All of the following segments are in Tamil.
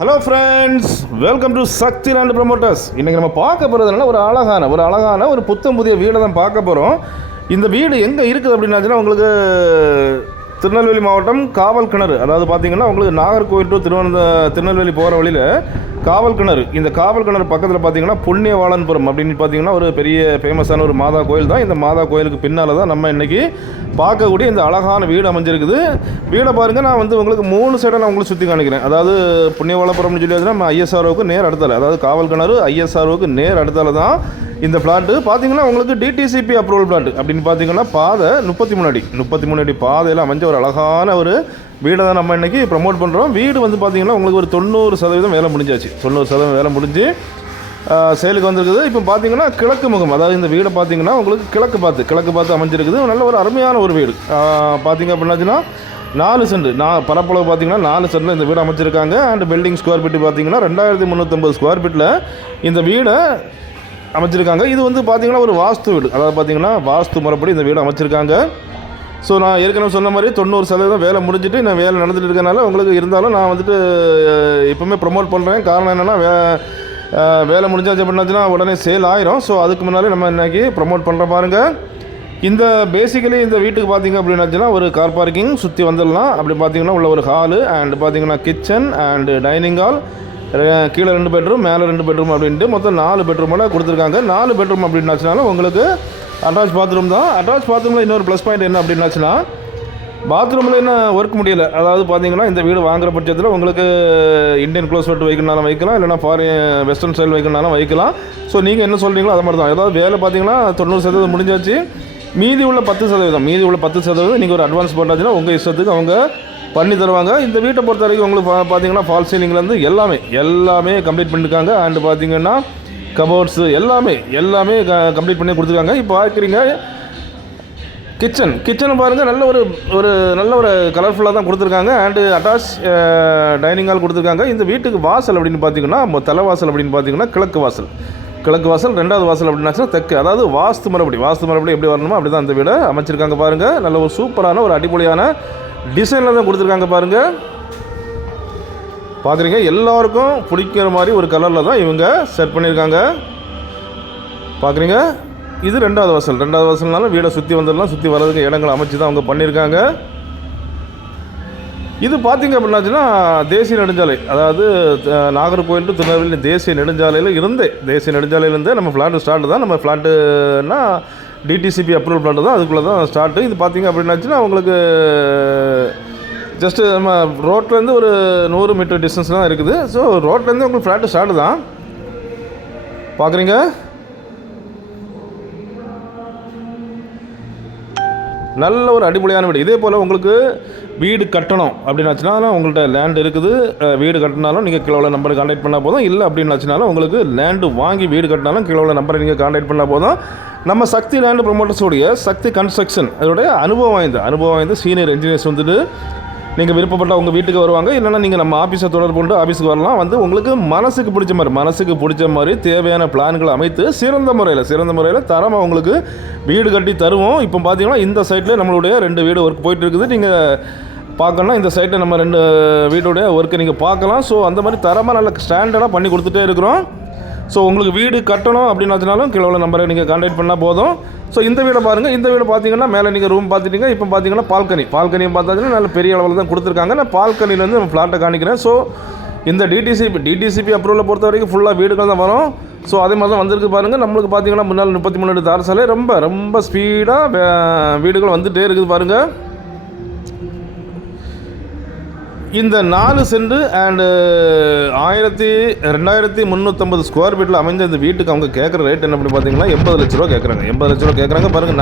Hello friends, welcome to Shakti land promoters. இன்றைக்கி நம்ம பார்க்க போகிறதுனால ஒரு அழகான ஒரு புத்தம் புதிய வீடை தான் பார்க்க போகிறோம். இந்த வீடு எங்கே இருக்குது அப்படின்னாச்சுன்னா உங்களுக்கு திருநெல்வேலி மாவட்டம் காவல் கிணறு, அதாவது பார்த்திங்கன்னா உங்களுக்கு நாகர்கோவில் டு திருநெல்வேலி போகிற வழியில் காவல் கிணறு. இந்த காவல் கிணறு பக்கத்தில் பார்த்திங்கன்னா புண்ணியவாளன்புரம் அப்படின்னு பார்த்திங்கன்னா ஒரு பெரிய ஃபேமஸான ஒரு மாதா கோயில் தான். இந்த மாதா கோயிலுக்கு பின்னால் தான் நம்ம இன்றைக்கி பார்க்கக்கூடிய இந்த அழகான வீடு அமைஞ்சிருக்குது. வீடை பாருங்கள், நான் உங்களுக்கு 3 சைடை நான் உங்களுக்கு சுற்றி காணிக்கிறேன். அதாவது புண்ணியவாளபுரம்னு சொல்லி நம்ம ஐஎஸ்ஆர்ஓவுக்கு நேர் அடுத்தால, அதாவது காவல் கிணறு ஐஎஸ்ஆர்ஓவுக்கு நேர் அடுத்தால தான் இந்த பிளாட்டு. பார்த்தீங்கன்னா உங்களுக்கு டிடிசிபி அப்ரூவல் பிளாட் அப்படின்னு பார்த்தீங்கன்னா பாதை 33 அடி பாதையில் அமைஞ்ச ஒரு அழகான ஒரு வீடை தான் நம்ம இன்றைக்கி ப்ரமோட் பண்ணுறோம். வீடு பார்த்தீங்கன்னா உங்களுக்கு ஒரு 90% வேலை முடிஞ்சாச்சு. 90% வேலை முடிஞ்சு சேலுக்கு வந்திருக்குது. இப்போ பார்த்தீங்கன்னா கிழக்கு முகம், அதாவது இந்த வீடை பார்த்தீங்கன்னா உங்களுக்கு கிழக்கு பார்த்து அமைஞ்சிருக்குது. நல்ல ஒரு அருமையான ஒரு வீடு. பார்த்தீங்க அப்படின்னாச்சுன்னா 4 சென்ட் பரப்பளவு பார்த்தீங்கன்னா 4 சென்டில் இந்த வீடு அமைச்சிருக்காங்க. அண்ட் பில்டிங் ஸ்கொயர் ஃபீட்டு பார்த்தீங்கன்னா 2350 ஸ்கொயர் ஃபீட்டில் இந்த வீடை அமைச்சிருக்காங்க. இது பார்த்தீங்கன்னா ஒரு வாஸ்து வீடு, அதாவது பார்த்தீங்கன்னா வாஸ்து முறைப்படி இந்த வீடு அமைச்சிருக்காங்க. ஸோ நான் ஏற்கனவே சொன்ன மாதிரி 90% வேலை முடிஞ்சிட்டு நான் வேலை நடந்துட்டு இருக்கனால உங்களுக்கு இருந்தாலும் நான் எப்போவுமே ப்ரொமோட் பண்ணுறேன். காரணம் என்னென்னா வேலை முடிஞ்சாச்சு அப்படின்னாச்சுன்னா உடனே சேல் ஆயிரும். ஸோ அதுக்கு முன்னாலே நம்ம இன்றைக்கி ப்ரொமோட் பண்ணுற பாருங்கள். இந்த பேசிக்கலி இந்த வீட்டுக்கு பார்த்திங்க அப்படின்னாச்சுன்னா ஒரு கார் பார்க்கிங் சுற்றி வந்துடலாம். அப்படி பார்த்திங்கன்னா உள்ள ஒரு ஹாலு அண்ட் பார்த்திங்கன்னா கிச்சன் அண்டு டைனிங் ஹால், கீழே 2 பெட்ரூம் மேலே 2 பெட்ரூம் அப்படின்ட்டு மொத்தம் 4 பெட்ரூமோட கொடுத்துருக்காங்க. 4 பெட்ரூம் அப்படின்னாச்சுனாலும் உங்களுக்கு அட்டாச் பாத்ரூம் தான். அட்டாச் பாத்ரூமில் இன்னொரு ப்ளஸ் பாயிண்ட் என்ன அப்படின்னாச்சுன்னா பாத்ரூமில் என்ன ஒர்க் முடியலை. அதாவது பார்த்தீங்கன்னா இந்த வீடு வாங்குற பட்சத்தில் உங்களுக்கு இந்தியன் க்ளோஸ்வெட் வைக்கணுனாலும் வைக்கலாம், இல்லைனா ஃபாரின் வெஸ்டர்ன் ஸ்டைல் வைக்கணுனாலும் வைக்கலாம். ஸோ நீங்கள் என்ன சொல்கிறீங்களோ அது மாதிரி தான். ஏதாவது வேலை பார்த்தீங்கன்னா 90% முடிஞ்சாச்சு. மீதி உள்ள 10% நீங்கள் ஒரு அட்வான்ஸ் போட்டாச்சுன்னா உங்கள் இஷ்டத்துக்கு அவங்க பண்ணி தருவாங்க. இந்த வீட்டை பொறுத்த வரைக்கும் உங்களுக்கு பார்த்தீங்கன்னா ஃபால் சீலிங்லேருந்து எல்லாமே கம்ப்ளீட் பண்ணியிருக்காங்க. அண்டு பார்த்தீங்கன்னா கபோர்ட்ஸு எல்லாமே கம்ப்ளீட் பண்ணி கொடுத்துருக்காங்க. இப்போ பார்க்குறீங்க கிச்சனை பாருங்கள், நல்ல ஒரு கலர்ஃபுல்லாக தான் கொடுத்துருக்காங்க. அண்டு அட்டாச் டைனிங் ஹால் கொடுத்துருக்காங்க. இந்த வீட்டுக்கு வாசல் அப்படின்னு பார்த்தீங்கன்னா தலைவாசல் அப்படின்னு பார்த்தீங்கன்னா கிழக்கு வாசல், 2வது வாசல் அப்படின்னாச்சுன்னா தெற்கு, அதாவது வாஸ்து முறைப்படி எப்படி வரணுமோ அப்படி தான் இந்த வீடை அமைச்சிருக்காங்க. பாருங்கள், நல்ல ஒரு சூப்பரான ஒரு அடிப்பொலியான டிசைனில் தான் கொடுத்துருக்காங்க. பாருங்கள், பார்க்குறீங்க, எல்லாருக்கும் பிடிக்கிற மாதிரி ஒரு கலரில் தான் இவங்க செட் பண்ணியிருக்காங்க. பார்க்குறீங்க, இது 2வது வாசல்னாலும் வீடை சுற்றி வந்துடலாம். சுற்றி வர்றதுக்கு இடங்கள் அமைச்சு தான் அவங்க பண்ணியிருக்காங்க. இது பார்த்திங்க அப்படின்னாச்சுன்னா தேசிய நெடுஞ்சாலை, அதாவது நாகர்கோவில் டு திருநெல்வேலி தேசிய நெடுஞ்சாலையிலேருந்தே நம்ம ஃப்ளாட்டு ஸ்டார்ட் தான். நம்ம ஃப்ளாட்டுன்னா டிடிசிபி அப்ரூவல் ஃப்ளாட்டு தான், அதுக்குள்ளே தான் ஸ்டார்ட்டு. இது பார்த்திங்க அப்படின்னாச்சுன்னா உங்களுக்கு ஜஸ்ட்டு நம்ம ரோட்லேருந்து ஒரு 100 மீட்டர் டிஸ்டன்ஸ் தான் இருக்குது. ஸோ ரோட்லேருந்து உங்களுக்கு ஃப்ளாட்டு ஸ்டார்ட் தான். பார்க்குறீங்க, நல்ல ஒரு அடிப்படையான வீடு. இதே போல் உங்களுக்கு வீடு கட்டணும் அப்படின்னாச்சுனாலும் உங்கள்கிட்ட லேண்ட் இருக்குது, வீடு கட்டினாலும் நீங்கள் கீழே உள்ள நம்பரை கான்டாக்ட் பண்ணால் போதும். இல்லை அப்படின்னாச்சுனாலும் உங்களுக்கு லேண்டு வாங்கி வீடு கட்டினாலும் கீழே உள்ள நம்பரை நீங்கள் கான்டாக்ட் பண்ணால் போதும். நம்ம சக்தி லேண்டு ப்ரொமோட்டர்ஸோடைய சக்தி கன்ஸ்ட்ரக்ஷன் அதோடைய அனுபவம் வாய்ந்த சீனியர் இன்ஜினியர்ஸ் நீங்கள் விருப்பப்பட்டால் உங்கள் வீட்டுக்கு வருவாங்க. இல்லைனா நீங்கள் நம்ம ஆஃபீஸை தொடர்பு கொண்டு ஆஃபீஸுக்கு வரலாம். உங்களுக்கு மனசுக்கு பிடிச்ச மாதிரி தேவையான பிளான்களை அமைத்து சிறந்த முறையில் தரமாக உங்களுக்கு வீடு கட்டி தருவோம். இப்போ பார்த்தீங்கன்னா இந்த சைட்டில் நம்மளுடைய 2 வீடு ஒர்க் போயிட்டு இருக்குது. நீங்கள் பார்க்கணுன்னா இந்த சைட்டில் நம்ம 2 வீடுடைய ஒர்க்கை நீங்கள் பார்க்கலாம். ஸோ அந்த மாதிரி தரமாக நல்ல ஸ்டாண்டர்டாக பண்ணி கொடுத்துட்டே இருக்கிறோம். ஸோ உங்களுக்கு வீடு கட்டணும் அப்படின்னாச்சுனாலும் கீழே உள்ள நம்பரை நீங்கள் கான்டாக்ட் பண்ணால் போதும். ஸோ இந்த வீடை பாருங்கள், இந்த வீடு பார்த்தீங்கன்னா மேலே நீங்கள் ரூம் பார்த்துட்டீங்க. இப்போ பார்த்தீங்கன்னா பால்கனியும் பார்த்தாச்சுன்னா நல்ல பெரிய அளவில் தான் கொடுத்துருக்காங்க. நான் பால்கனிலேருந்து நம்ம ஃப்ளாட்டை காணிக்கிறேன். ஸோ இந்த டிடிசிபி அப்ரூவலை பொறுத்த வரைக்கும் ஃபுல்லாக வீடுகள் தான் வரும். ஸோ அதே மாதிரி தான் வந்திருக்கு பாருங்கள். நம்மளுக்கு பார்த்தீங்கன்னா முன்னால் 33 அடி தார் சாலை, ரொம்ப ஸ்பீடாக வீடுகள் வந்துகிட்டே இருக்குது பாருங்கள். இந்த 4 சென்ட் அண்டு 2350 ஸ்கொயர் ஃபீட்டில் அமைஞ்ச இந்த வீட்டுக்கு அவங்க கேட்குற ரேட் என்ன பண்ணி பார்த்தீங்கன்னா 80 லட்ச ரூபா கேட்குறாங்க. பாருங்கள்,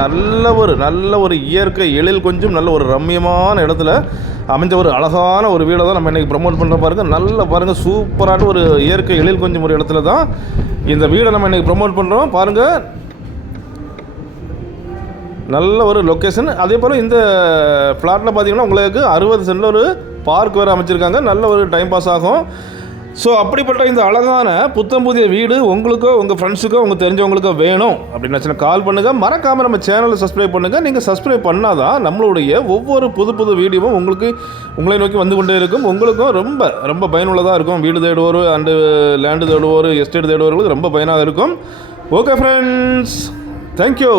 நல்ல ஒரு இயற்கை எழில் கொஞ்சம் நல்ல ஒரு ரம்மியமான இடத்துல அமைஞ்ச ஒரு அழகான ஒரு வீடை தான் நம்ம இன்றைக்கி ப்ரமோட் பண்ணுற பாருங்கள். சூப்பரான ஒரு இயற்கை எழில் கொஞ்சம் ஒரு இடத்துல தான் இந்த வீடை நம்ம இன்றைக்கி ப்ரமோட் பண்ணுறோம். பாருங்கள், நல்ல ஒரு லொக்கேஷன். அதே போல் இந்த ஃப்ளாட்டில் பார்த்தீங்கன்னா உங்களுக்கு 60 சென்டில் ஒரு பார்க் வேறு அமைச்சிருக்காங்க. நல்ல ஒரு டைம் பாஸ் ஆகும். ஸோ அப்படிப்பட்ட இந்த அழகான புத்தம் புதிய வீடு உங்களுக்கோ உங்கள் ஃப்ரெண்ட்ஸுக்கோ உங்கள் தெரிஞ்சவங்களுக்கோ வேணும் அப்படின்னாச்சுன்னா கால் பண்ணுங்கள். மறக்காமல் நம்ம சேனலை சப்ஸ்கிரைப் பண்ணுங்கள். நீங்கள் சப்ஸ்கிரைப் பண்ணால் தான் நம்மளுடைய ஒவ்வொரு புது வீடியோவும் உங்களை நோக்கி வந்து கொண்டே இருக்கும். உங்களுக்கும் ரொம்ப ரொம்ப பயனுள்ளதாக இருக்கும். வீடு தேடுவோர் அண்டு லேண்டு தேடுவோர் எஸ்டேட் தேடுவோர்களுக்கு ரொம்ப பயனாக இருக்கும். Okay friends, thank you.